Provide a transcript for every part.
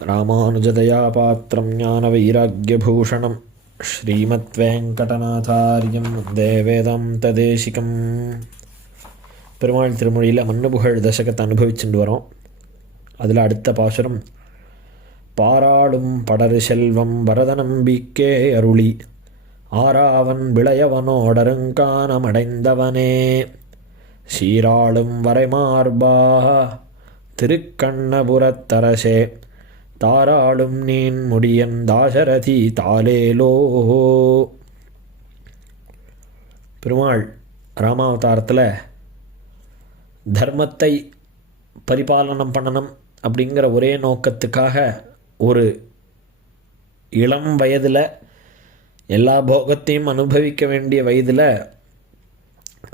ராமானுஜதயா பாத்திரம் ஞான வைராக்கியபூஷணம் ஸ்ரீமத்வேங்கடநாதாரியம் வந்தே வேதாந்ததேசிகம் பெருமாள் திருமொழியில் மன்னுபுகழ் தசகத்தை அனுபவிச்சுட்டு வரோம் அதில் அடுத்த பாசுரம் பாராடும் படரு செல்வம் பரதநம்பிக்கே அருளி ஆராவன் விளையவனோடருங்கானமடைந்தவனே சீராளும் வரைமார்பா திருக்கண்ணபுரத்தரசே தாராளும் நீன் முடியன் தாசரதி தாலேலோ பெருமாள் ராமாவதாரத்தில் தர்மத்தை பரிபாலனம் பண்ணணும் அப்படிங்கிற ஒரே நோக்கத்துக்காக ஒரு இளம் வயதில் எல்லா போகத்தையும் அனுபவிக்க வேண்டிய வயதில்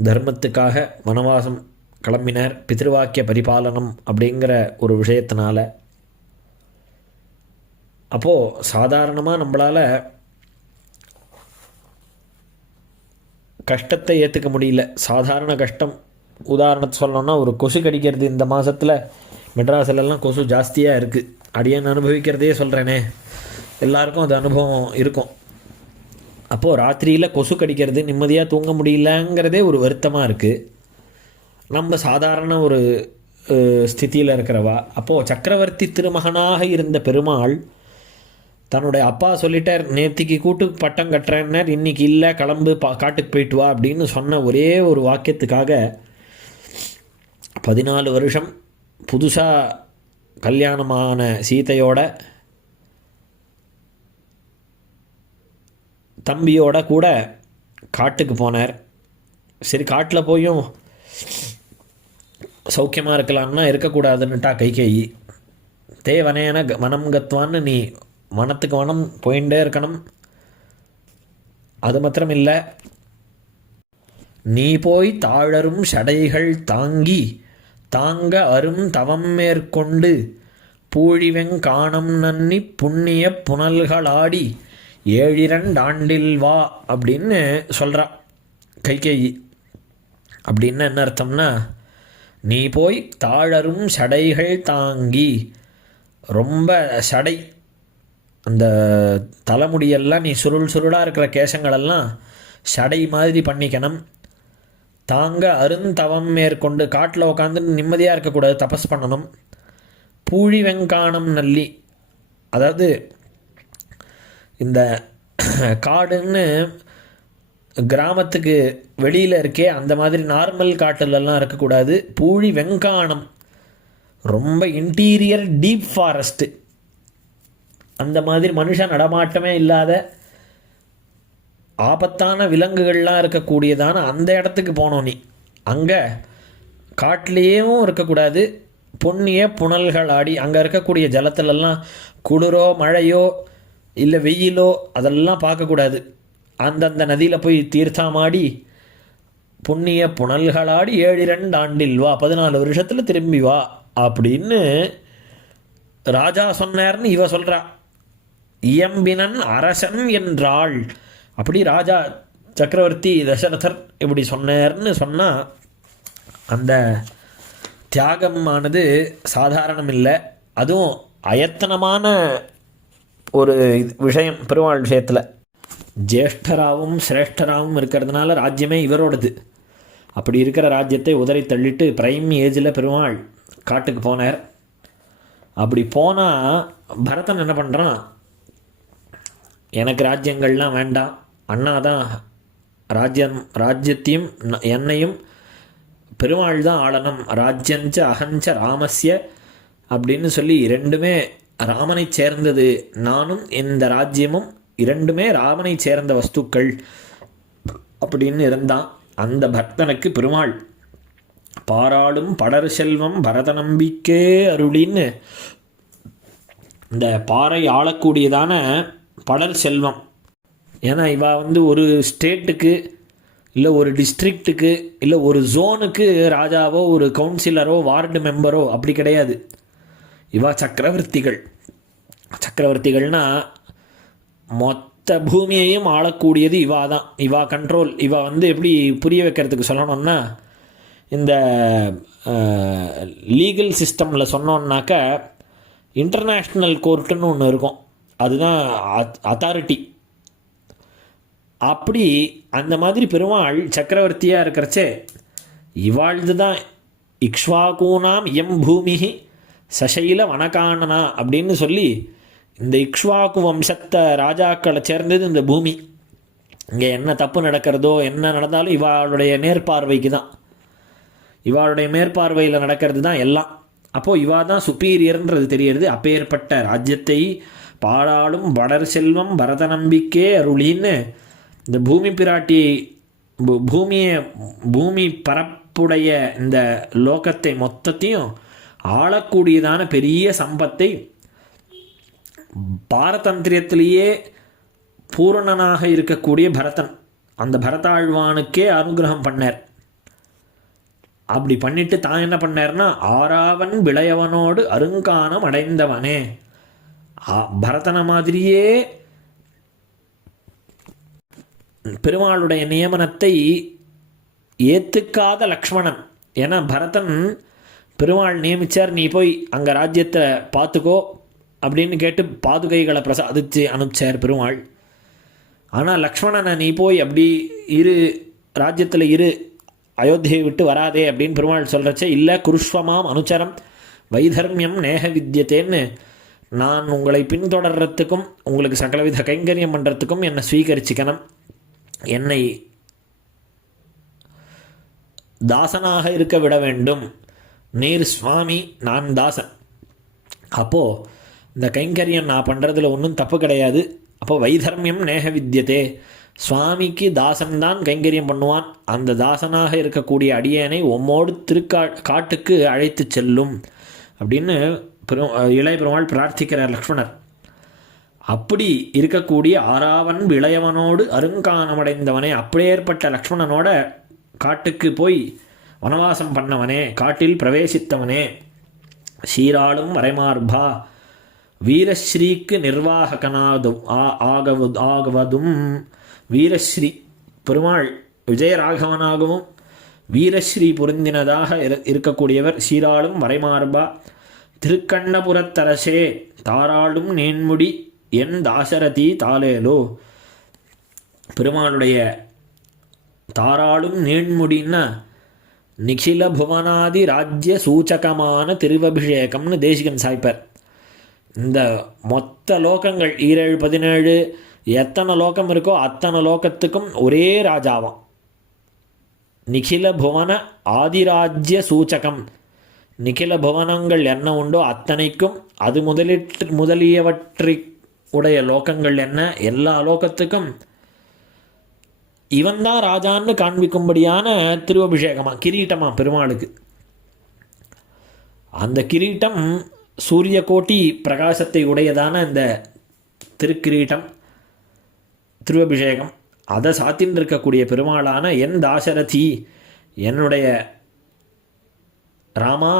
தர்மத்துக்காக வனவாசம் கிளம்பினர். பிதிருவாக்கிய பரிபாலனம் அப்படிங்கிற ஒரு விஷயத்தினால அப்போது சாதாரணமாக நம்மளால் கஷ்டத்தை ஏற்றுக்க முடியல. சாதாரண கஷ்டம் உதாரணத்தை சொல்லணும்னா ஒரு கொசு கடிக்கிறது இந்த மாதத்தில் மெட்ராஸ்லலாம் கொசு ஜாஸ்தியாக இருக்குது அடியன் அனுபவிக்கிறதே சொல்கிறேனே எல்லாருக்கும் அது அனுபவம் இருக்கும். அப்போது ராத்திரியில் கொசு கடிக்கிறது நிம்மதியாக தூங்க முடியலங்கிறதே ஒரு வருத்தமாக இருக்குது நம்ம சாதாரண ஒரு ஸ்திதியில் இருக்கிறவா. அப்போது சக்கரவர்த்தி திருமகனாக இருந்த பெருமாள் தன்னுடைய அப்பா சொல்லிட்டார் நேத்திக்கு கூட்டு பட்டம் கட்டுறேன்னர் இன்னைக்கு இல்லை கிளம்பு பா காட்டுக்கு போயிட்டு வா அப்படின்னு சொன்ன ஒரே ஒரு வாக்கியத்துக்காக பதினாலு வருஷம் புதுசாக கல்யாணமான சீதையோட தம்பியோட கூட காட்டுக்கு போனார். சரி காட்டில் போயும் சௌக்கியமாக இருக்கலாம்னா இருக்கக்கூடாதுன்னுட்டா கைகேயி தேவனேன க- மனம் கத்வான்னு நீ வனத்துக்கு வனம் போயிட்டே இருக்கணும். அது மாத்திரம் இல்லை நீ போய் தாழரும் சடைகள் தாங்கி தாங்க அரும் தவம் மேற்கொண்டு பூழிவெங் காணம் நன்னி புண்ணிய புனல்களாடி ஏழிரண்டாண்டில் வா அப்படின்னு சொல்கிறா கைகேயி அப்படின்னு என்ன அர்த்தம்னா நீ போய் தாழரும் சடைகள் தாங்கி ரொம்ப சடை அந்த தலைமுடியெல்லாம் நீ சுருள் சுருளாக இருக்கிற கேசங்களெல்லாம் சடை மாதிரி பண்ணிக்கணும். தாங்க அருந்தவம் மேற்கொண்டு காட்டில் உட்காந்து நிம்மதியாக இருக்கக்கூடாது தபஸ் பண்ணணும். பூழி வெங்கானம் நல்லி. அதாவது இந்த காடுன்னு கிராமத்துக்கு வெளியில் இருக்கே அந்த மாதிரி நார்மல் காட்டிலெல்லாம் இருக்கக்கூடாது. பூழி வெங்கானம் ரொம்ப இன்டீரியர் டீப் ஃபாரஸ்ட்டு அந்த மாதிரி மனுஷன் நடமாட்டமே இல்லாத ஆபத்தான விலங்குகள்லாம் இருக்கக்கூடியதான அந்த இடத்துக்கு போனோம் நீ. அங்கே காட்டிலேயும் இருக்கக்கூடாது. பொன்னிய புனல்கள் ஆடி அங்கே இருக்கக்கூடிய ஜலத்திலெல்லாம் குளிரோ மழையோ இல்லை வெயிலோ அதெல்லாம் பார்க்கக்கூடாது. அந்தந்த நதியில் போய் தீர்த்தமாடி புண்ணிய புனல்களாடி ஏழு இரண்டு ஆண்டில் வா பதினாலு வருஷத்தில் திரும்பி வா அப்படின்னு ராஜா சொன்னார்னு இவ சொல்கிறா இயம்பினன் அரசன் என்றாள். அப்படி ராஜா சக்கரவர்த்தி தசரதர் இப்படி சொன்னார்னு சொன்னால் அந்த தியாகமானது சாதாரணம் இல்லை அதுவும் அயத்தனமான ஒரு இது- விஷயம் பெருமாள் விஷயத்தில். ஜேஷ்டராகவும் சிரேஷ்டராகவும் இருக்கிறதுனால ராஜ்யமே இவரோடது. அப்படி இருக்கிற ராஜ்யத்தை உதறி தள்ளிட்டு பிரைம் ஏஜில் பெருமாள் காட்டுக்கு போனார். அப்படி போனால் பரதன் என்ன பண்ணுறான் எனக்கு ராஜ்யங்கள்லாம் வேண்டாம். அண்ணா தான் ராஜ்யம் ராஜ்யத்தையும் என்னையும் பெருமாள் தான் ஆளணும். ராஜ்யஞ்ச அகஞ்ச ராமஸ்ய அப்படின்னு சொல்லி இரண்டுமே ராமனை சேர்ந்தது. நானும் இந்த ராஜ்யமும் இரண்டுமே ராமனை சேர்ந்த வஸ்துக்கள் அப்படின்னு இருந்தான். அந்த பக்தனுக்கு பெருமாள் பாராளும் படர் செல்வம் பரத நம்பிக்கே அருளின்னு. இந்த பாறை ஆளக்கூடியதான படர் செல்வம். ஏன்னா இவா வந்து ஒரு ஸ்டேட்டுக்கு இல்லை ஒரு டிஸ்ட்ரிக்ட்டுக்கு இல்லை ஒரு ஜோனுக்கு ராஜாவோ ஒரு கவுன்சிலரோ வார்டு மெம்பரோ அப்படி கிடையாது. இவா சக்கரவர்த்திகள். சக்கரவர்த்திகள்னா மொத்த பூமியையும் ஆளக்கூடியது இவா தான். இவா கண்ட்ரோல் இவா வந்து எப்படி புரிய வைக்கிறதுக்கு சொல்லணும்னா இந்த லீகல் சிஸ்டமில் சொன்னோன்னாக்க இன்டர்நேஷ்னல் கோர்ட்டுன்னு ஒன்று இருக்கும். அதுதான் அத்தாரிட்டி அப்படி அந்த மாதிரி பெருமாள் சக்கரவர்த்தியாக இருக்கிறச்சே இவாழ்து தான் இக்ஷ்வாகூனாம் எம் பூமி சசைல வனகானனா அப்படின்னு சொல்லி இந்த இக்ஷ்வாக்கு வம்சத்தை ராஜாக்களை சேர்ந்தது இந்த பூமி. இங்கே என்ன தப்பு நடக்கிறதோ என்ன நடந்தாலும் இவாளுடைய நேர்பார்வைக்கு தான் இவாளுடைய மேற்பார்வையில் நடக்கிறது தான் எல்லாம். அப்போது இவா தான் சுப்பீரியர்ன்றது தெரியறது அப்பேற்பட்ட ராஜ்யத்தை பாடாளும் வளர் செல்வம் பரத நம்பிக்கே அருளின்னு. இந்த பூமி பிராட்டி பூமியை பூமி பரப்புடைய இந்த லோகத்தை மொத்தத்தையும் ஆளக்கூடியதான பெரிய சம்பத்தை பாரதந்திரியத்திலேயே பூரணனாக இருக்கக்கூடிய பரதன் அந்த பரதாழ்வானுக்கே அனுகிரகம் பண்ணார். அப்படி பண்ணிட்டு தான் என்ன பண்ணார்னா ஆறாவன் விளையவனோடு அருங்கானம் அடைந்தவனே. பரதனை மாதிரியே பெருமாளுடைய நியமனத்தை ஏற்றுக்காத லக்ஷ்மணன். ஏன்னா பரதன் பெருமாள் நியமிச்சார் நீ போய் அங்கே ராஜ்யத்தை பார்த்துக்கோ அப்படின்னு கேட்டு பாதுகைகளை பிரசாதிச்சு அனுப்பிச்சார் பெருமாள். ஆனால் லக்ஷ்மணனை நீ போய் அப்படி இரு ராஜ்யத்தில் இரு அயோத்தியை விட்டு வராதே அப்படின்னு பெருமாள் சொல்கிறச்சே இல்லை குருஷ்வமாம் அனுச்சரம் வைதர்மியம் நேக வித்தியத்தேன்னு நான் உங்களை பின்தொடர்றதுக்கும் உங்களுக்கு சகலவித கைங்கரியம் பண்ணுறதுக்கும் என்னை ஸ்வீகரிச்சுக்கணும். என்னை தாசனாக இருக்க விட வேண்டும். நீர் சுவாமி நான் தாசன். அப்போது இந்த கைங்கரியம் நான் பண்ணுறதுல ஒன்றும் தப்பு கிடையாது. அப்போ வைதர்மியம் நேக வித்தியதே. சுவாமிக்கு தாசன் தான் கைங்கரியம் பண்ணுவான். அந்த தாசனாக இருக்கக்கூடிய அடியேனை உம்மோடு திருக்கா காட்டுக்கு அழைத்து செல்லும். அப்படின்னு பெரும் இளைய பெருமாள் பிரார்த்திக்கிறார் லக்ஷ்மணர். அப்படி இருக்கக்கூடிய ஆறாவன் விளையவனோடு அருங்கானமடைந்தவனே அப்படியேற்பட்ட லக்ஷ்மணனோட காட்டுக்கு போய் வனவாசம் பண்ணவனே காட்டில் பிரவேசித்தவனே. சீராளும் மறைமார்பா வீரஸ்ரீக்கு நிர்வாகனாதும் ஆ- ஆகவு ஆகுவதும். வீரஸ்ரீ பெருமாள் விஜயராகவனாகவும் வீரஸ்ரீ பொருந்தினதாக இரு இருக்கக்கூடியவர் சீராளும் மறைமார்பா திருக்கண்ணபுரத்தரசே தாராளும் நேன்முடி என் தாசரதி தாலேலோ பெருமாளுடைய தாராளும் நேன்முடின்னா நிகில புவனாதி ராஜ்ய சூச்சகமான திருவபிஷேகம்னு தேசிகன் சாய்ப்பர். இந்த மொத்த லோகங்கள் ஈரேழு பதினேழு எத்தனை லோகம் இருக்கோ அத்தனை லோகத்துக்கும் ஒரே ராஜாவாம். நிகில புவன ஆதிராஜ்ய சூச்சகம். நிகில புவனங்கள் என்ன உண்டோ அத்தனைக்கும் அது முதலிட்டு முதலியவற்றை உடைய லோகங்கள் என்ன? எல்லா லோகத்துக்கும். இவன்தான் ராஜான்னு காண்பிக்கும்படியான திருவபிஷேகமாக கிரீட்டமா பெருமாளுக்கு. அந்த கிரீட்டம் சூரிய கோட்டி பிரகாசத்தை உடையதான இந்த திருக்கிரீட்டம் திருவபிஷேகம். அதை சாத்தின்னு இருக்கக்கூடிய பெருமாளான என் தாசரதி என்னுடைய ராமா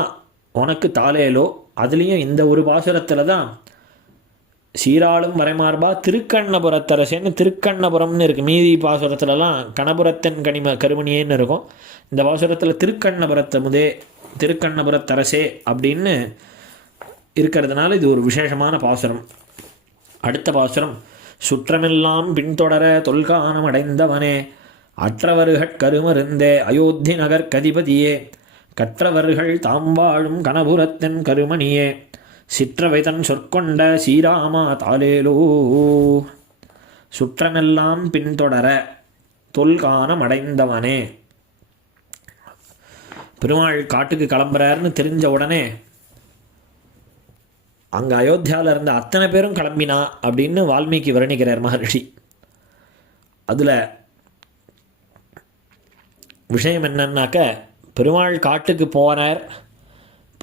உனக்கு தாலேலோ? அதுலேயும் இந்த ஒரு பாசுரத்தில் தான் சீராளும் மறைமார்பா திருக்கண்ணபுரத்தரசேன்னு திருக்கண்ணபுரம்னு இருக்குது மீதி பாசுரத்துலலாம் கணபுரத்தன் கனிம கருமணியேன்னு இருக்கும். இந்த பாசுரத்தில் திருக்கண்ணபுரத்தை முதே திருக்கண்ணபுரத்தரசே அப்படின்னு இருக்கிறதுனால இது ஒரு விசேஷமான பாசுரம். அடுத்த பாசுரம் சுற்றமெல்லாம் பின்தொடர தொல்கானம் அடைந்தவனே அற்றவருகட் கருமருந்தே அயோத்தி நகர் கதிபதியே கற்றவர்கள் தாம் வாழும் கனபுரத்தன் கருமணியே. சிற்றவைதன் சொற்கொண்ட சீராமா தாலேலோ சுற்றமெல்லாம் பின்தொடர தொல்கானம் அடைந்தவனே. பெருமாள் காட்டுக்கு கிளம்புறாருன்னு தெரிஞ்ச உடனே அங்கே அயோத்தியாவில் இருந்த அத்தனை பேரும் கிளம்பினா? அப்படின்னு வால்மீகி வர்ணிக்கிறார் மகர்ஷி. அதில் விஷயம் என்னன்னாக்க பெருமாள் காட்டுக்கு போனார்.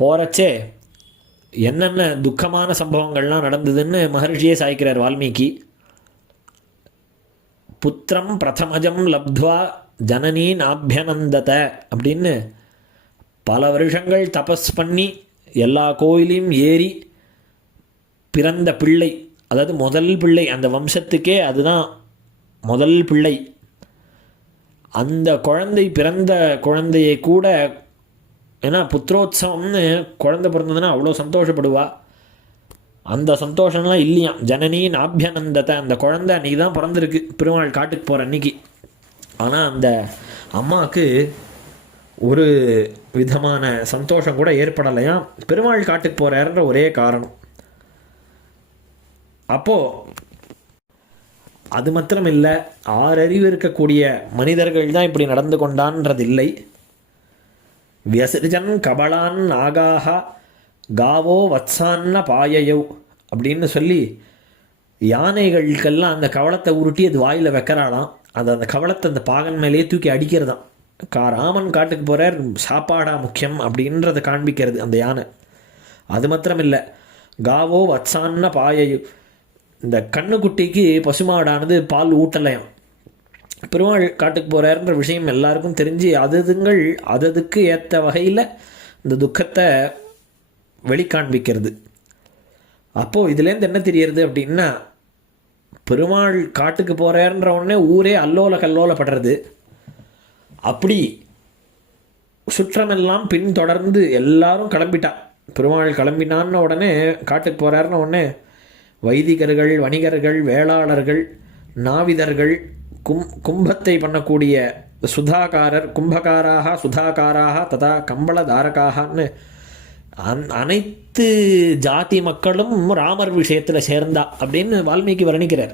போகிறச்சே என்னென்ன துக்கமான சம்பவங்கள்லாம் நடந்ததுன்னு மகர்ஷியே சாய்க்கிறார் வால்மீகி. புத்திரம் பிரதமஜம் லப்துவா ஜனனி நாபியனந்தத அப்படின்னு பல வருஷங்கள் தபஸ் பண்ணி எல்லா கோயிலையும் ஏறி பிறந்த பிள்ளை அதாவது முதல் பிள்ளை அந்த வம்சத்துக்கே அதுதான் முதல் பிள்ளை. அந்த குழந்தை பிறந்த குழந்தையை கூட ஏன்னா புத்திரோத்சவம்னு குழந்தை பிறந்ததுன்னா அவ்வளோ சந்தோஷப்படுவா. அந்த சந்தோஷம்லாம் இல்லையாம். ஜனனி நாபியனந்தத்தை அந்த குழந்தை அன்றைக்கி தான் பிறந்திருக்கு. பெருமாள் காட்டுக்கு போகிற அன்னைக்கு. ஆனால் அந்த அம்மாவுக்கு ஒரு விதமான சந்தோஷம் கூட ஏற்படலையாம். பெருமாள் காட்டுக்கு போகிறாருன்ற ஒரே காரணம். அப்போது அது மாத்திரம் இல்லை ஆறறிவு இருக்கக்கூடிய மனிதர்கள் தான் இப்படி நடந்து கொண்டான்றது இல்லை வியசிருஜன் கபலான் நாகாக காவோ வத்சான்ன பாயையோ அப்படின்னு சொல்லி யானைகளுக்கெல்லாம் அந்த கவளத்தை உருட்டி அது வாயில் வைக்கிறாளாம். அது அந்த கவளத்தை அந்த பாகன் மேலேயே தூக்கி அடிக்கிறதாம். கா ராமன் காட்டுக்கு போகிறார் சாப்பாடா முக்கியம் அப்படின்றத காண்பிக்கிறது அந்த யானை. அது மாத்திரம் இல்லை காவோ வத்சான்ன பாயையோ இந்த கண்ணுக்குட்டிக்கு பசுமாடானது பால் ஊட்டலையாம். பெருமாள் காட்டுக்கு போகிறாருன்ற விஷயம் எல்லாருக்கும் தெரிஞ்சு அததுங்கள் அததுக்கு ஏற்ற வகையில் இந்த துக்கத்தை வெளிக்காண்பிக்கிறது. அப்போது இதுலேருந்து என்ன தெரியறது அப்படின்னா பெருமாள் காட்டுக்கு போகிறாருன்ற உடனே ஊரே அல்லோல கல்லோலப்படுறது அப்படி சுற்றமெல்லாம் பின்தொடர்ந்து எல்லாரும் கிளம்பிட்டா. பெருமாள் கிளம்பினான்னு உடனே காட்டுக்கு போகிறாருன்னு உடனே வைதிகர்கள் வணிகர்கள் வேளாளர்கள் நாவிதர்கள் கும் கும்பத்தை பண்ணக்கூடிய சுதாகாரர் கும்பகாராக சுதாகாராக ததா கம்பளதாரகாகன்னு அந் அனைத்து ஜாதி மக்களும் ராமர் விஷயத்தில் சேர்ந்தா அப்படின்னு வால்மீகி வர்ணிக்கிறார்.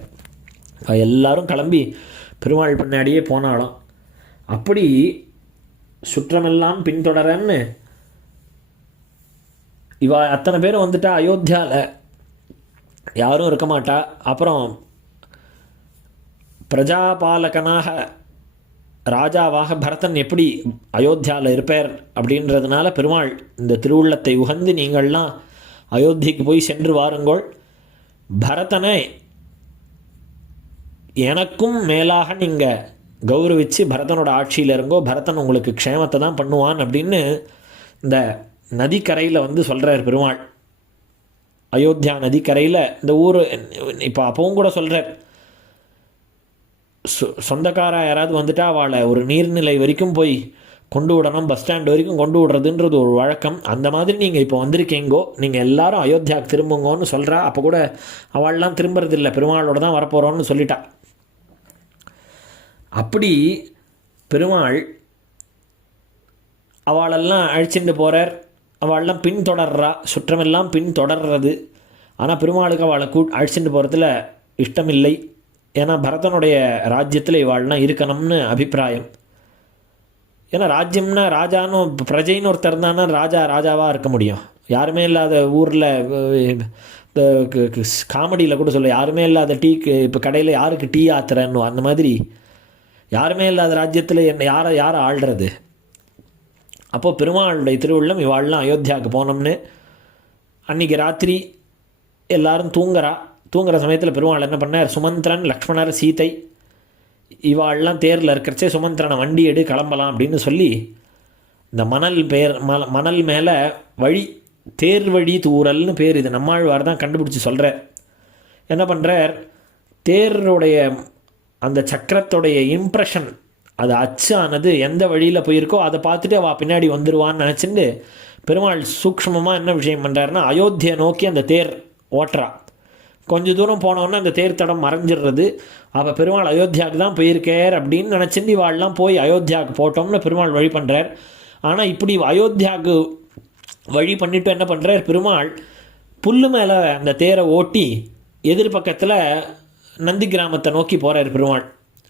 எல்லாரும் கிளம்பி பெருமாள் பின்னாடியே போனாலும் அப்படி சுற்றமெல்லாம் பின்தொடரன்னு இவா அத்தனை பேரும் வந்துட்டா அயோத்தியாவில் யாரும் இருக்க மாட்டா. அப்புறம் பிரஜாபாலகனாக ராஜாவாக பரதன் எப்படி அயோத்தியாவில் இருப்பார் அப்படின்றதுனால பெருமாள் இந்த திருவுள்ளத்தை உகந்து நீங்கள்லாம் அயோத்திக்கு போய் சென்று வாருங்கள். பரதனை எனக்கும் மேலாக நீங்கள் கௌரவித்து பரதனோட ஆட்சியில் இருங்கோ. பரதன் உங்களுக்கு க்ஷேமத்தை தான் பண்ணுவான் அப்படின்னு இந்த நதிக்கரையில் வந்து சொல்கிறார் பெருமாள். அயோத்தியா நதிக்கரையில் இந்த ஊர் இப்போ அப்பவும் கூட சொல்கிறார் சொ சொந்தக்காரா யாராவது வந்துட்டா அவளை ஒரு நீர்நிலை வரைக்கும் போய் கொண்டு விடணும் பஸ் ஸ்டாண்ட் வரைக்கும் கொண்டு விடுறதுன்றது ஒரு வழக்கம். அந்த மாதிரி நீங்கள் இப்போ வந்திருக்கீங்கோ நீங்கள் எல்லாரும் அயோத்தியாவுக்கு திரும்புங்கோன்னு சொல்கிறா அப்போ கூட அவள்லாம் திரும்புறதில்லை. பெருமாளோட தான் வரப்போகிறோன்னு சொல்லிட்டா. அப்படி பெருமாள் அவளெல்லாம் அழிச்சுட்டு போகிறார் அவள்லாம் பின்தொடர்றா. சுற்றமெல்லாம் பின்தொடர்றது. ஆனால் பெருமாளுக்கு அவளை கூ அழிச்சுட்டு போகிறதுல இஷ்டமில்லை. ஏன்னா பரதனுடைய ராஜ்யத்தில் இவாள்லாம் இருக்கணும்னு அபிப்பிராயம். ஏன்னா ராஜ்யம்னா ராஜான்னு பிரஜைன்னு ஒருத்தர் இருந்தானா ராஜா ராஜாவாக இருக்க முடியும். யாருமே இல்லாத ஊரில் காமெடியில் கூட சொல்ல யாருமே இல்லாத டீ இப்போ கடையில் யாருக்கு டீ ஆத்துறன்னு அந்த மாதிரி யாருமே இல்லாத ராஜ்யத்தில் என்ன யாரை யாரை ஆள்றது? அப்போது பெருமாளுடைய திருவிழம் இவாள்லாம் அயோத்தியாவுக்கு போனோம்னு. அன்றைக்கி ராத்திரி எல்லாரும் தூங்குறா தூங்குற சமயத்தில் பெருமாள் என்ன பண்ணார்? சுமந்திரன் லக்ஷ்மணர் சீதை இவாள்லாம் தேரில் இருக்கிறச்சே சுமந்திரனை வண்டி எடு கிளம்பலாம் அப்படின்னு சொல்லி இந்த மணல் பேர் மல மணல் மேலே வழி தேர் வழி தூரல்னு பேர் இது. நம்மாழ்வார் தான் கண்டுபிடிச்சி சொல்கிறார் என்ன பண்ணுறார் தேருடைய அந்த சக்கரத்துடைய இம்ப்ரெஷன் அது அச்சானது எந்த வழியில் போயிருக்கோ அதை பார்த்துட்டு அவள் பின்னாடி வந்துடுவான்னு நினச்சிட்டு பெருமாள் சூக்ஷ்மமாக என்ன விஷயம் பண்ணுறாருன்னா அயோத்தியை நோக்கி அந்த தேர் ஓட்டுறா. கொஞ்ச தூரம் போனோன்னே அந்த தேர் தடம் மறைஞ்சிடுறது. அப்போ பெருமாள் அயோத்தியாவுக்கு தான் போயிருக்கார் அப்படின்னு நினச்சிட்டு இவாள்லாம் போய் அயோத்தியாவுக்கு போட்டோம்னு பெருமாள் வழி பண்ணுறார் ஆனால் இப்படி அயோத்தியாவுக்கு வழி பண்ணிவிட்டு என்ன பண்ணுறார் பெருமாள்? புல்லு மேலே அந்த தேரை ஓட்டி எதிர்பக்கத்தில் நந்தி கிராமத்தை நோக்கி போகிறார் பெருமாள்.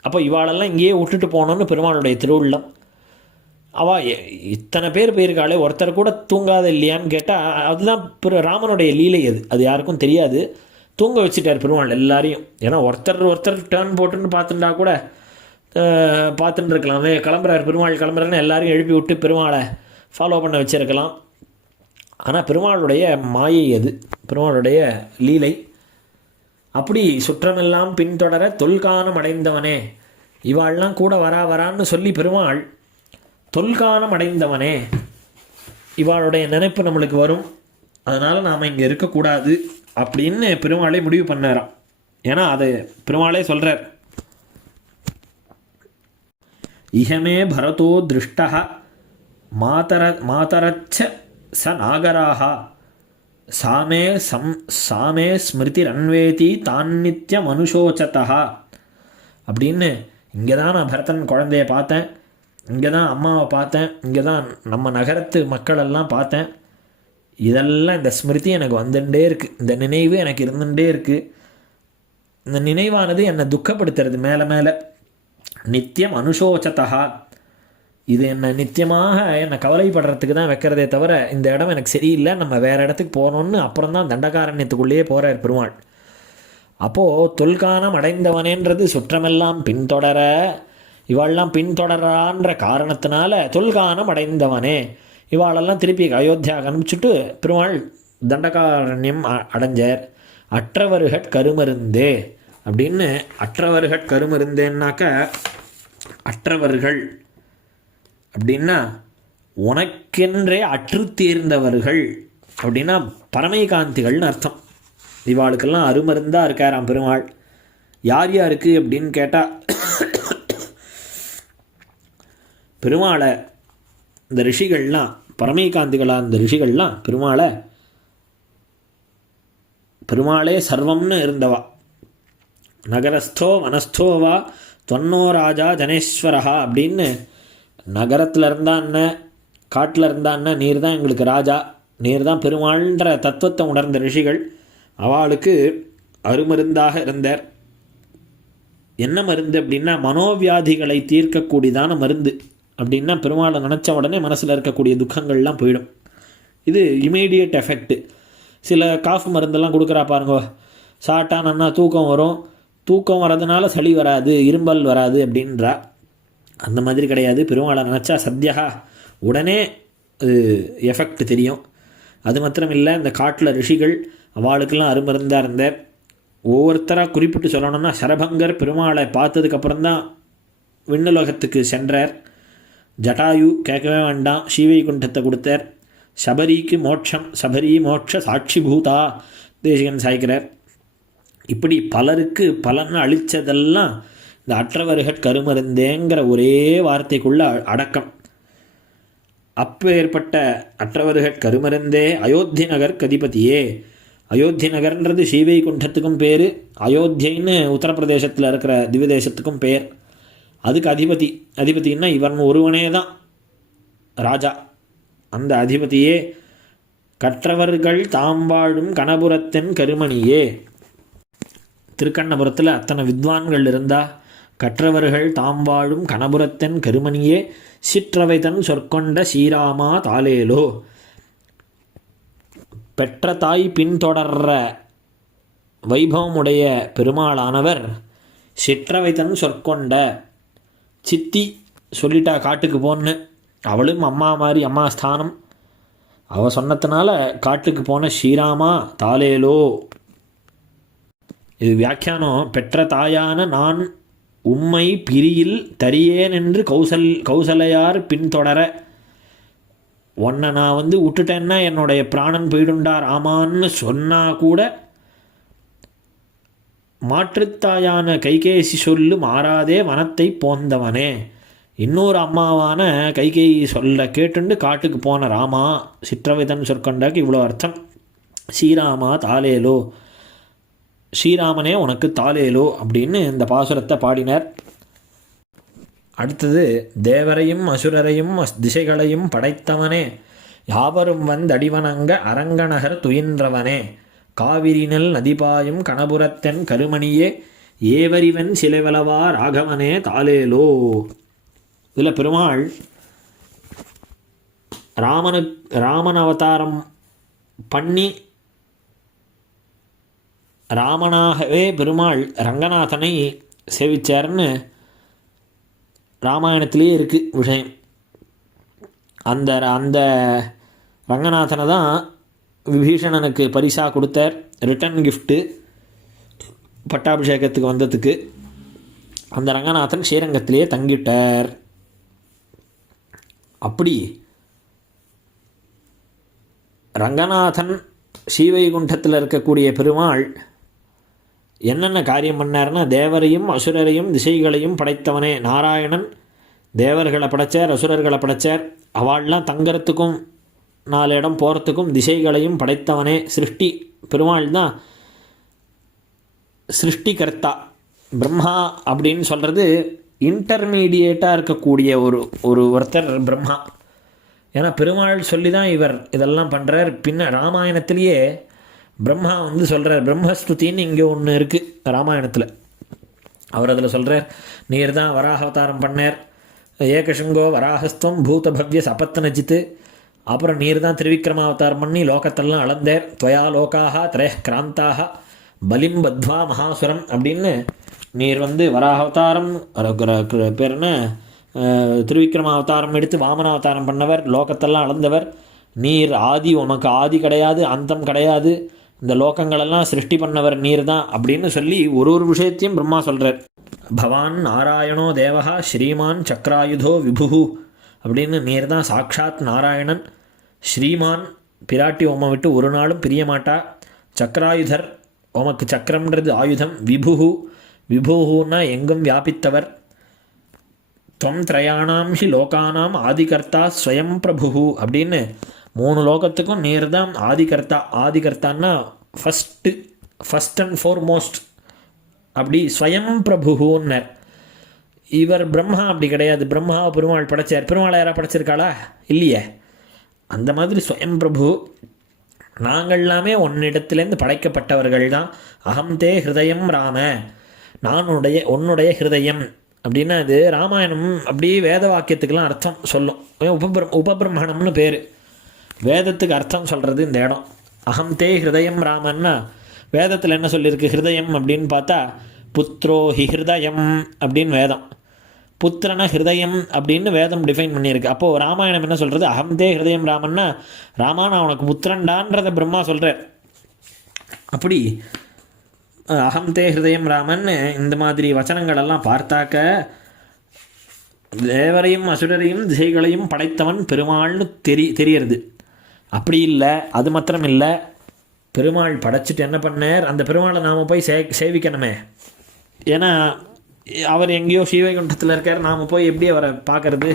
அப்போ இவாளெல்லாம் இங்கேயே விட்டுட்டு போனோன்னு பெருமாளுடைய திருவுள்ளம். அவள் இத்தனை பேர் போயிருக்காளே ஒருத்தர் கூட தூங்காத இல்லையான்னு கேட்டால் அதுதான் பிற ராமனுடைய லீலை அது. அது யாருக்கும் தெரியாது. தூங்க வச்சுட்டார் பெருமாள் எல்லாரையும். ஏன்னா ஒருத்தர் ஒருத்தர் டேர்ன் போட்டுன்னு பார்த்துட்டா கூட பார்த்துட்டு இருக்கலாமே. கிளம்புறாரு பெருமாள் கிளம்புறாருன்னு எல்லாரையும் எழுப்பி விட்டு பெருமாளை ஃபாலோ பண்ண வச்சுருக்கலாம். ஆனால் பெருமாளுடைய மாயை அது. பெருமாளுடைய லீலை. அப்படி சுற்றமெல்லாம் பின்தொடர தொல்கானம் அடைந்தவனே இவாள்லாம் கூட வரா வரான்னு சொல்லி பெருமாள் தொல்கானம் அடைந்தவனே இவாளுடைய நினைப்பு நம்மளுக்கு வரும். அதனால் நாம் இங்கே இருக்கக்கூடாது அப்படின்னு பெருமாளே முடிவு பண்ணாராம். ஏன்னா அது பெருமாளே சொல்கிறார் இஹமே பரதோ திருஷ்டா மாதர மாதரச்ச ச நாகராகா. சாமே சம் சாமே ஸ்மிருதி ரன்வேதி தான்னித்ய அனுஷோச்சத்தா அப்படின்னு இங்கே தான் நான் பரதன் குழந்தைய பார்த்தேன். இங்கே தான் அம்மாவை பார்த்தேன். இங்கே தான் நம்ம நகரத்து மக்களெல்லாம் பார்த்தேன். இதெல்லாம் இந்த ஸ்மிருதி எனக்கு வந்துட்டே இருக்குது இந்த நினைவு எனக்கு இருந்துகிட்டே இருக்குது இந்த நினைவானது என்னை துக்கப்படுத்துறது மேலே மேலே. நித்தியம் அனுஷோச்சத்தகா இது என்னை நித்தியமாக என்னை கவலைப்படுறதுக்கு தான் வைக்கிறதே தவிர இந்த இடம் எனக்கு சரியில்லை நம்ம வேறு இடத்துக்கு போகணுன்னு அப்புறம் தான் தண்டகாரண்யத்துக்குள்ளேயே போகிறார் பெருமாள். அப்போது தொல்கானம் அடைந்தவனேன்றது சுற்றமெல்லாம் பின்தொடர இவாளெல்லாம் பின்தொடரான்ற காரணத்தினால தொல்கானம் அடைந்தவனே. இவாளெல்லாம் திருப்பி அயோத்தியாக அனுப்பிச்சுட்டு பெருமாள் தண்டகாரண்யம் அ- அடைஞ்சார். அற்றவருகட் கருமருந்தே அப்படின்னு அற்றவருகட் கருமருந்தேன்னாக்க அற்றவர்கள் அப்படின்னா உனக்கென்றே அற்று தேர்ந்தவர்கள் அப்படின்னா பரமைகாந்திகள்னு அர்த்தம். இவாளுக்கெல்லாம் அருமருந்தாக இருக்காராம் பெருமாள். யார் யாருக்கு அப்படின்னு கேட்டால் பெருமாளை இந்த ரிஷிகள்லாம் பரமைகாந்திகளாக இந்த ரிஷிகள்லாம் பெருமாளை பெருமாளே சர்வம்னு இருந்தவா. நகரஸ்தோ வனஸ்தோவா தொன்னோ ராஜா ஜனேஸ்வரஹா அப்படின்னு நகரத்தில் இருந்தா என்ன? காட்டில் இருந்தா என்ன? நீர் தான் எங்களுக்கு ராஜா. நீர் தான் பெருமாள்ன்ற தத்துவத்தை உணர்ந்த ரிஷிகள் அவளுக்கு அருமருந்தாக இருந்தார். என்ன மருந்து அப்படின்னா மனோவியாதிகளை தீர்க்கக்கூடியதான மருந்து. அப்படின்னா பெருமாளை நினச்ச உடனே மனசில் இருக்கக்கூடிய துக்கங்கள்லாம் போயிடும். இது இமீடியட் எஃபெக்ட்டு சில காஃப் மருந்தெல்லாம் கொடுக்குறா பாருங்க. சாப்பிட்டா நன்னா தூக்கம் வரும். தூக்கம் வர்றதுனால சளி வராது இரும்பல் வராது அப்படின்றா. அந்த மாதிரி கிடையாது. பெருமாளை நினச்சா சத்யா உடனே எஃபெக்ட் தெரியும். அது மாத்திரம் இல்லை இந்த காட்டில் ரிஷிகள் அவளுக்கெல்லாம் அருமருந்தாக இருந்தார் ஒவ்வொருத்தராக குறிப்பிட்டு சொல்லணும்னா சரபங்கர் பெருமாளை பார்த்ததுக்கப்புறம் தான் விண்ணுலகத்துக்கு சென்றார். ஜட்டாயு கேட்கவே வேண்டாம் ஸ்ரீவைகுண்டத்தை கொடுத்தார். சபரிக்கு மோட்சம் சபரி மோட்ச சாட்சி பூதா தேசிகன் சாய்க்கிறார். இப்படி பலருக்கு பலன் அளித்ததெல்லாம் இந்த அற்றவர்கள் கருமருந்தேங்கிற ஒரே வார்த்தைக்குள்ள அடக்கம். அப்போ ஏற்பட்ட அற்றவர்கள் கருமருந்தே அயோத்தி நகர் கதிபதியே. அயோத்தி நகர்ன்றது ஸ்ரீவைகுண்டத்துக்கும் பேர். அயோத்தியைன்னு உத்தரப்பிரதேசத்தில் இருக்கிற திவ்யதேசத்துக்கும் பேர். அதுக்கு அதிபதி. அதிபதின்னா இவன் ஒருவனே தான். ராஜா. அந்த அதிபதியே கற்றவர்கள் தாம் வாழும் கணபுரத்தின் கருமணியே. திருக்கண்ணபுரத்தில் அத்தனை வித்வான்கள் இருந்தா கற்றவர்கள் தாம் வாழும் கணபுரத்தன் கருமணியே சிற்றவை தன் சொற்கொண்ட ஸ்ரீராமா தாலேலோ பெற்ற தாய் பின்தொடர்ற வைபவமுடைய பெருமாளானவர் சிற்றவை தன் சொற்கொண்ட சித்தி சொல்லிட்டா காட்டுக்கு போன்னு. அவளும் அம்மா மாதிரி அம்மா ஸ்தானம். அவ சொன்னதுனால காட்டுக்கு போன ஸ்ரீராமா தாலேலோ இது வியாக்கியானம். பெற்ற தாயான நான் உம்மை பிரியில் தரியேன் என்று கௌசல் கௌசலையார் பின்தொடர உன்னை நான் வந்து விட்டுட்டேன்னா என்னுடைய பிராணன் போயிடுண்டார் ஆமான்னு சொன்னா கூட மாற்றுத்தாயான கைகேசி சொல்லு மாறாதே வனத்தை போந்தவனே. இன்னொரு அம்மாவான கைகேயி சொல்ல கேட்டுண்டு காட்டுக்கு போன ராமா சிற்றவிதன் சொற்கொண்டாக்கு இவ்வளோ அர்த்தம். ஸ்ரீராமா தாலேலோ ஸ்ரீராமனே உனக்கு தாலேலோ அப்படின்னு இந்த பாசுரத்தை பாடினார். அடுத்தது தேவரையும் அசுரரையும் திசைகளையும் படைத்தவனே யாவரும் வந்தடிவனங்க அரங்கநகர் துயின்றவனே காவிரினல் நதிபாயும் கணபுரத்தன் கருமணியே ஏவரிவன் சிலைவலவா ராகவனே தாலேலோ இதில் பெருமாள் ராமனு ராமன் அவதாரம் பண்ணி ராமனாகவே பெருமாள் ரங்கநாதனை சேவிச்சார்னு ராமாயணத்திலே இருக்குது விஷயம். அந்த அந்த ரங்கநாதனை தான் விபீஷணனுக்கு பரிசாக கொடுத்தார். ரிட்டன் கிஃப்ட்டு பட்டாபிஷேகத்துக்கு வந்ததுக்கு. அந்த ரங்கநாதன் ஸ்ரீரங்கத்திலேயே தங்கிட்டார். அப்படி ரங்கநாதன் ஸ்ரீவைகுண்டத்தில் இருக்கக்கூடிய பெருமாள் என்னென்ன காரியம் பண்ணார்னா தேவரையும் அசுரரையும் திசைகளையும் படைத்தவனே நாராயணன். தேவர்களை படைச்சார் அசுரர்களை படைச்சார். அவள்லாம் தங்கறதுக்கும் நாலு இடம் போகிறதுக்கும் திசைகளையும் படைத்தவனே சிருஷ்டி பெருமாள் தான். சிருஷ்டிகர்த்தா பிரம்மா அப்படின்னு சொல்கிறது இன்டர்மீடியேட்டாக இருக்கக்கூடிய ஒரு ஒரு ஒருத்தர் பிரம்மா. ஏன்னா பெருமாள் சொல்லி தான் இவர் இதெல்லாம் பண்ணுறார் பின்ன ராமாயணத்திலேயே பிரம்மா வந்து சொல்கிறார் பிரம்மஸ்துதின்னு இங்கே ஒன்று இருக்குது ராமாயணத்தில். அவர் அதில் சொல்கிறார் நீர் தான் வராக அவதாரம் பண்ணார் ஏகசங்கோ வராகஸ்துவம் பூதபவ்ய சபத்தனஜித்து அப்புறம் நீர் தான் திருவிக்ரம அவதாரம் பண்ணி லோகத்தெல்லாம் அளந்தேர் துவயா லோக்காக திரய கிராந்தாக பலிம் பத்வா மகாசுரம் அப்படின்னு நீர் வந்து வராகவதாரம் ர- பேர் என்ன? திருவிக்ரம அவதாரம் எடுத்து வாமன அவதாரம் பண்ணவர் லோகத்தெல்லாம் அளந்தவர். நீர் ஆதி உனக்கு ஆதி கிடையாது அந்தம் கிடையாது. இந்த லோகங்களெல்லாம் சிருஷ்டி பண்ணவர் நீர் தான் அப்படின்னு சொல்லி ஒரு ஒரு விஷயத்தையும் பிரம்மா சொல்கிறார் பவான் நாராயணோ தேவஹா ஸ்ரீமான் சக்ராயுதோ விபுஹு அப்படின்னு நீர் தான் சாக்ஷாத் நாராயணன் ஸ்ரீமான் பிராட்டி உம்மை விட்டு ஒரு நாளும் பிரிய மாட்டா. சக்ராயுதர் உமக்கு சக்கரம்ன்றது ஆயுதம். விபுஹு விபுஹுன்னா எங்கும் வியாபித்தவர். துவம் திரயாணாம் ஹி லோகானாம் ஆதிகர்த்தா ஸ்வயம் பிரபு அப்படின்னு மூணு லோகத்துக்கும் நீர் தான் ஆதிகர்த்தா ஆதிகர்த்தான்னா ஃபஸ்ட்டு ஃபஸ்ட் அண்ட் ஃபோர்மோஸ்ட் அப்படி ஸ்வயம் பிரபுன்னர் இவர் பிரம்மா அப்படி கிடையாது. பிரம்மா பெருமாள் படைச்சார். பெருமாள் யாராக படைச்சிருக்காளா? இல்லையே. அந்த மாதிரி ஸ்வயம் பிரபு நாங்கள் எல்லாமே உன்னிடத்துலேருந்து படைக்கப்பட்டவர்கள் தான் அகம் தே ஹிருதயம் ராம. நானுடைய உன்னுடைய ஹிருதயம். அப்படின்னா அது ராமாயணம் அப்படியே வேத வாக்கியத்துக்கெல்லாம் அர்த்தம் சொல்லும். உபபிரம் உபபிரமணம்னு பேர். வேதத்துக்கு அர்த்தம் சொல்கிறது இந்த இடம். அகம் தே ஹிருதயம் ராமன்னா வேதத்தில் என்ன சொல்லியிருக்கு ஹிருதயம் அப்படின்னு பார்த்தா புத்ரோ ஹி ஹிருதயம் அப்படின்னு வேதம். புத்திரன ஹிருதயம் அப்படின்னு வேதம் டிஃபைன் பண்ணியிருக்கு. அப்போது ராமாயணம் என்ன சொல்கிறது அகம்தே ஹிருதயம் ராமன்னா ராமா நான் உனக்கு புத்திரன்டான்றதை பிரம்மா சொல்கிறார் அப்படி அஹ், அகம்தே ஹிருதயம் ராமன் இந்த மாதிரி வச்சனங்களெல்லாம் பார்த்தாக்க தேவரையும் அசுரரையும் திசைகளையும் படைத்தவன் பெருமாள்னு தெரி தெரியறது. அப்படி இல்லை அது மாத்திரம் இல்லை. பெருமாள் படைச்சிட்டு என்ன பண்ணார்? அந்த பெருமாளை நாம் போய் சே சேவிக்கணுமே. ஏன்னா அவர் எங்கேயோ ஸ்ரீவைகுண்டத்தில் இருக்கார். நாம் போய் எப்படி அவரை பார்க்குறது?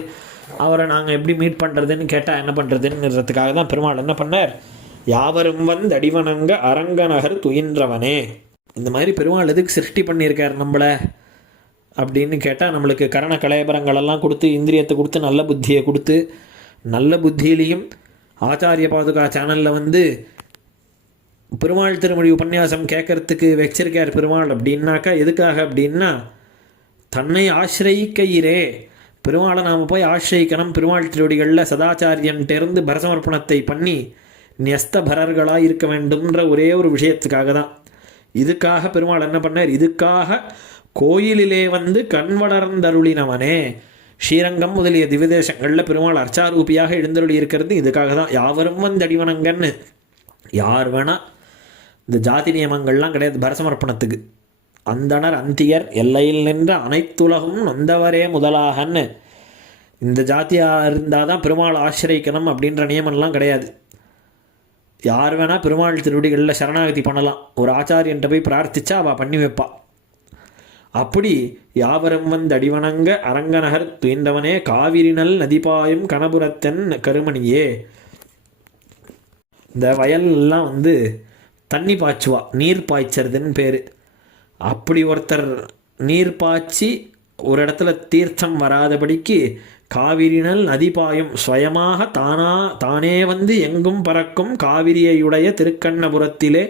அவரை நாங்கள் எப்படி மீட் பண்ணுறதுன்னு கேட்டால் என்ன பண்ணுறதுன்னுறதுக்காக தான் பெருமாள் என்ன பண்ணார்? யாவரும் வந்து அடிவணங்க அரங்கநகர் துயின்றவனே. இந்த மாதிரி பெருமாள் எதுக்கு சிருஷ்டி பண்ணியிருக்கார் நம்மளை? அப்படின்னு கேட்டால் நம்மளுக்கு கரண கலையபரங்களெல்லாம் கொடுத்து இந்திரியத்தை கொடுத்து நல்ல புத்தியை கொடுத்து நல்ல புத்தியிலையும் ஆச்சாரிய பாதுகா சேனலில் வந்து பெருமாள் திருமொழி உபன்யாசம் கேட்கறதுக்கு வச்சிருக்கார் பெருமாள் அப்படின்னாக்கா எதுக்காக அப்படின்னா தன்னை ஆசிரயிக்கையிரே பெருமாளை நாம் போய் ஆசிரயிக்கணும். பெருமாள் திருவடிகளில் சதாச்சாரியன்ட்டேருந்து பரசமர்ப்பணத்தை பண்ணி நியஸ்தபரர்களாக இருக்க வேண்டும்ன்ற ஒரே ஒரு விஷயத்துக்காக தான் இதுக்காக பெருமாள் என்ன பண்ணார்? இதுக்காக கோயிலிலே வந்து கண் வளர்ந்தருளினவனே ஸ்ரீரங்கம் முதலிய திவிதேசங்களில் பெருமாள் அர்ச்சாரூபியாக எழுந்தருளி இருக்கிறது இதுக்காக தான் யாவரும் வந்து அடிவணங்கன்னு யார் வேணால் இந்த ஜாதி நியமங்கள்லாம் கிடையாது பரசமர்ப்பணத்துக்கு அந்தணர் அந்தியர் எல்லையில் நின்ற அனைத்துலகும் நொந்தவரே முதலாகன்னு. இந்த ஜாதியாக இருந்தால் தான் பெருமாள் ஆசிரியக்கணும் அப்படின்ற நியமம்லாம் கிடையாது. யார் வேணால் பெருமாள் திருவடிகளில் சரணாகதி பண்ணலாம். ஒரு ஆச்சாரியன்ட்ட போய் பிரார்த்திச்சா அவள் பண்ணி வைப்பாள் அப்படி யாவரும் வந்து அடிவணங்க அரங்கநகர் துயந்தவனே காவிரினல் நதிபாயும் கணபுரத்தன் கருமணியே. இந்த வயல்லாம் வந்து தண்ணி பாய்ச்சுவா நீர் பாய்ச்சறதுன்னு பேர். அப்படி ஒருத்தர் நீர் பாய்ச்சி ஒரு இடத்துல தீர்த்தம் வராதபடிக்கு காவிரினல் நதி பாயும் சுயமாக தானா தானே வந்து எங்கும் பறக்கும் காவிரியையுடைய திருக்கண்ணபுரத்திலே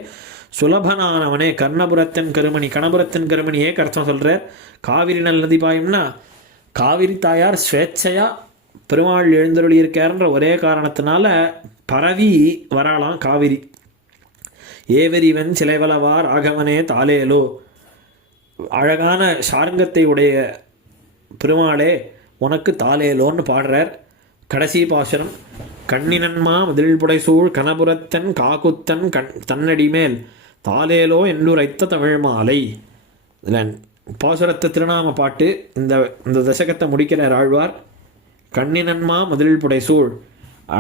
சுலபனானவனே கர்ணபுரத்தன் கருமணி. கணபுரத்தன் கருமணியே கர்த்தம் சொல்கிறார் காவிரினல் நதி பாயும்னா காவிரி தாயார் ஸ்வேച്ഛையா பெருமாள் எழுந்தருளி இருக்காருன்ற ஒரே காரணத்தினால பரவி வராளாம் காவிரி. ஏவரிவன் சிலைவலவார் ஆகவனே தாலேலோ. அழகான சார்ங்கத்தை உடைய பெருமாளே உனக்கு தாலேலோன்னு பாடுறார். கடைசி பாசுரம் கண்ணினன்மா முதல் புடைசூழ் கனபுரத்தன் காக்குத்தன் கண் தன்னடி மேல் தாலேலோ என்றுரைத்த தமிழ் மாலை. இதில் பாசுரத்தை திருநாம பாட்டு இந்த இந்த தசகத்தை முடிக்கிறார் ஆழ்வார். கண்ணினன்மா மதில் புடைசூழ்.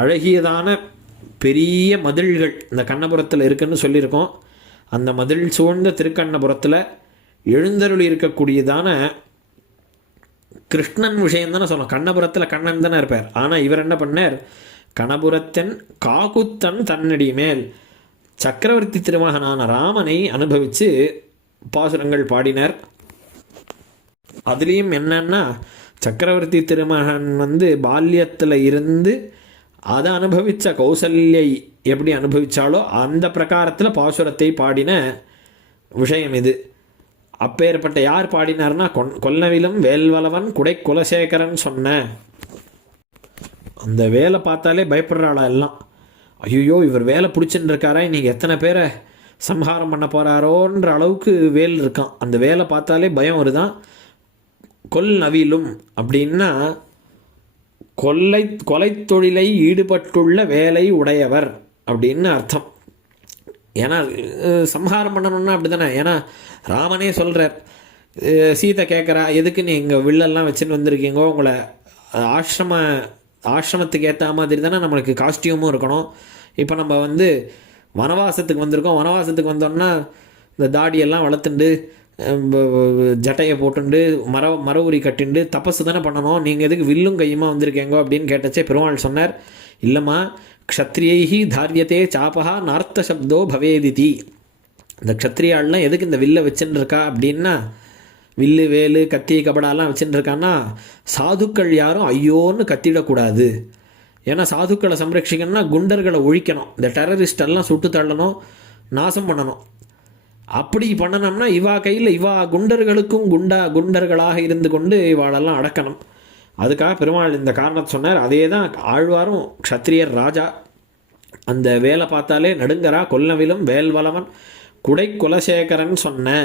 அழகியதான பெரிய மதில்கள் இந்த கண்ணபுரத்தில் இருக்குன்னு சொல்லியிருக்கோம். அந்த மதில் சூழ்ந்த திருக்கண்ணபுரத்தில் எழுந்தருள் இருக்கக்கூடியதான கிருஷ்ணன் விஷயம் தானே சொன்னோம் கண்ணபுரத்தில் கண்ணன் தானே இருப்பார். ஆனால் இவர் என்ன பண்ணார்? கணபுரத்தன் காகுத்தன் தன்னடி மேல் சக்கரவர்த்தி திருமகனான ராமனை அனுபவித்து பாசுரங்கள் பாடினர். அதுலேயும் என்னன்னா சக்கரவர்த்தி திருமகன் வந்து பால்யத்தில் இருந்து அதை அனுபவித்த கௌசல்யை எப்படி அனுபவித்தாலோ அந்த பிரகாரத்தில் பாசுரத்தை பாடின விஷயம் இது. அப்பேற்பட்ட யார் பாடினார்னா கொன் கொல்லவிலும் வேல்வலவன் குடை குலசேகரன் சொன்ன. அந்த வேலை பார்த்தாலே பயப்படுறாளா எல்லாம். ஐயோ இவர் வேலை பிடிச்சின்னு இருக்காரா இன்னைக்கு எத்தனை பேரை சம்ஹாரம் பண்ண போகிறாரோன்ற அளவுக்கு வேல் இருக்கான். அந்த வேலை பார்த்தாலே பயம் வருதான். கொல் நவிலும் அப்படின்னா கொல்லை கொலை தொழிலை ஈடுபட்டுள்ள வேலை உடையவர் அப்படின்னு அர்த்தம். ஏன்னா சம்ஹாரம் பண்ணணும்னா அப்படி தானே ஏன்னா ராமனே சொல்கிறார் சீதை கேட்குறா எதுக்கு நீங்கள் வில்லெல்லாம் வச்சுன்னு வந்திருக்கீங்க? உங்களை ஆசிரம ஆசிரமத்துக்கு ஏற்ற மாதிரி தானே நம்மளுக்கு காஸ்டியூமும் இருக்கணும். இப்போ நம்ம வந்து வனவாசத்துக்கு வந்திருக்கோம். வனவாசத்துக்கு வந்தோம்னா இந்த தாடியெல்லாம் வளர்த்துண்டு ஜட்டையை போட்டுண்டு மர மர உரி கட்டிண்டு தபசு தானே பண்ணணும். நீங்கள் எதுக்கு வில்லும் கையுமா வந்திருக்கீங்க அப்படின்னு கேட்டச்சே பெருமாள் சொன்னார். இல்லைம்மா க்ஷத்ரியைஹி தாரியத்தே சாப்பகா நார்த்த சப்தோ பவேதிதி. இந்த க்ஷத்ரியாள்லாம் எதுக்கு இந்த வில்லை வச்சுன்னு இருக்கா அப்படின்னா வில்லு வேலு கத்தி கபடாலாம் வச்சுட்டு இருக்கான்னா சாதுக்கள் யாரும் ஐயோன்னு கத்திடக்கூடாது. ஏன்னா சாதுக்களை சம்ரட்சிக்கணும்னா குண்டர்களை ஒழிக்கணும். இந்த டெரரிஸ்டெல்லாம் சுட்டு தள்ளணும் நாசம் பண்ணணும். அப்படி பண்ணணும்னா இவா கையில் இவா குண்டர்களுக்கும் குண்டா குண்டர்களாக இருந்து கொண்டு இவாளெல்லாம் அடக்கணும். அதுக்காக பெருமாள் இந்த காரணத்தை சொன்னார். அதே தான் ஆழ்வாரும் க்ஷத்ரியர் ராஜா. அந்த வேலை பார்த்தாலே நடுங்கரா கொல்லவிலும் வேல்வளவன் குடை குலசேகரன் சொன்ன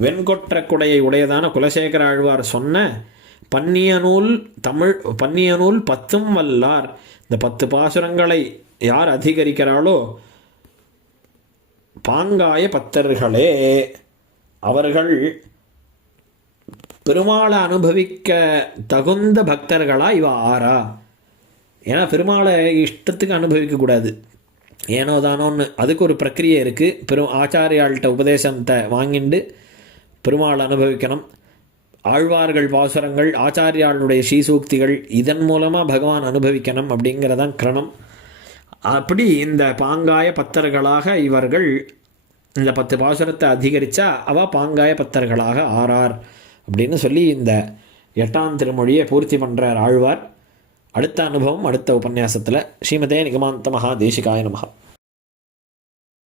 வெண்கொற்ற குடையை உடையதான குலசேகர ஆழ்வார் சொன்ன பன்னிய நூல் தமிழ் பன்னிய நூல் பத்தும் வல்லார். இந்த பத்து பாசுரங்களை யார் அதிகரிக்கிறாளோ பாங்காய பத்தர்களே அவர்கள் பெருமாளை அனுபவிக்க தகுந்த பக்தர்களா இவ ஆறா? ஏன்னா பெருமாளை இஷ்டத்துக்கு அனுபவிக்கக்கூடாது ஏனோ தானோன்னு அதுக்கு ஒரு பிரக்கிரியை இருக்குது பெரும் ஆச்சாரியாள்கிட்ட உபதேசத்தை வாங்கிண்டு பெருமாள் அனுபவிக்கணும். ஆழ்வார்கள் பாசுரங்கள் ஆச்சாரியாளுடைய ஸ்ரீசூக்திகள் இதன் மூலமாக பகவான் அனுபவிக்கணும் அப்படிங்கிறதான் கிரணம். அப்படி இந்த பாங்காய பத்தர்களாக இவர்கள் இந்த பத்து பாசுரத்தை அதிகரித்தா அவ பாங்காய பத்தர்களாக ஆறார் அப்படின்னு சொல்லி இந்த எட்டாம் திருமொழியை பூர்த்தி பண்ணுறார் ஆழ்வார். அடுத்த அனுபவம் அடுத்த உபன்யாசத்தில் ஸ்ரீமதே நிகமாந்த மகா தேசிகாய நமகா